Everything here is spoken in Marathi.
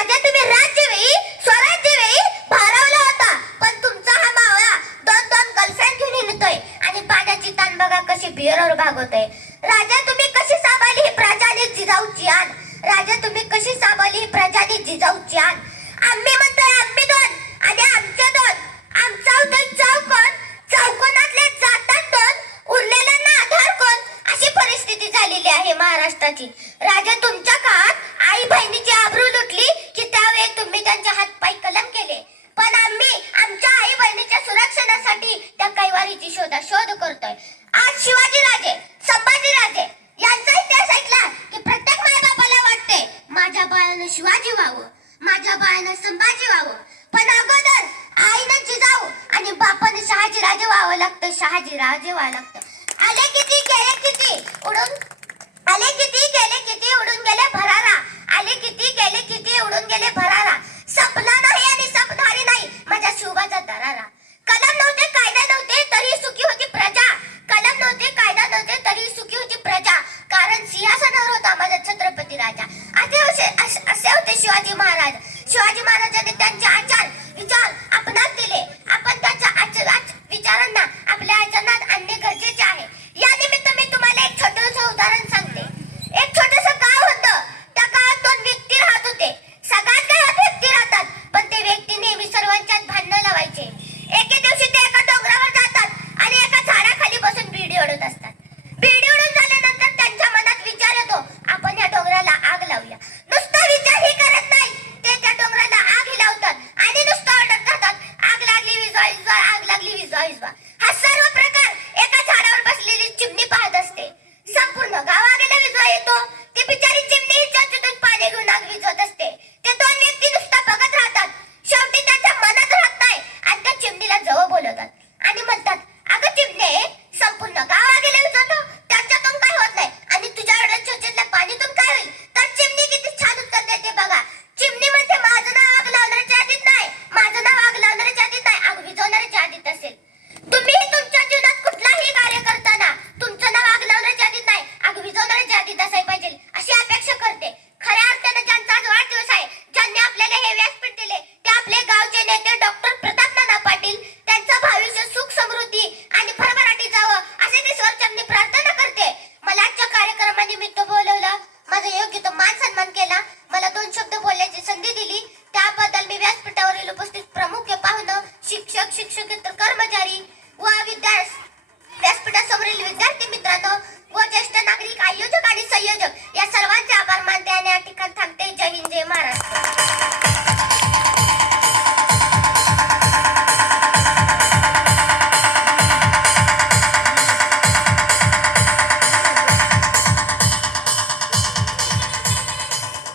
राजा तुम्ही राज्यवेळी स्वराज्यवेळी भारावला होता, पण तुमचा हा मावळा दोन दोन गर्लफ्रेंड घेऊन हिंडतोय आणि पाण्याची ताण बघा कशी बिअरवर भागवतोय. राजा तुम्ही कशी सांभाळली ही प्रजा आणि जिजाऊची आण. राजा तुम्ही कशी सांभाळली ही प्रजा आणि जिजाऊची आण. आम्ही म्हणतोय आम्ही दोन आणि आमचे दोन. आमचा होतोय चौकोन, चौकोनातले जातात दोन, उरलेल्यांना आधार कोण, अशी परिस्थिती झालेली आहे महाराष्ट्राची. राजा तुमच्या काळात आई बहिणीची आबरू लुटली की त्यावेळी तुम्ही त्यांच्या हातपाय कलम केले, पण आम्ही आमच्या आई बहिणीच्या सुरक्षणासाठी त्या कैवारीची शोध करतोय. आज शिवाजी राजे, संभाजी राजे यांचा इतिहास ऐकला की प्रत्येक मायबापाला वाटते माझ्या बाळानं शिवाजी व्हावं, माझ्या बाळानं संभाजी व्हावं, पण अगोदर आईनं जिजाऊ आणि बापानं शहाजी राजे व्हावं लागतं, शहाजी राजे व्हावं लागतं. आले किती गेले किती उडून, आले किती गेले किती उडून गेले भरारा, आले किती गेले किती उडून गेले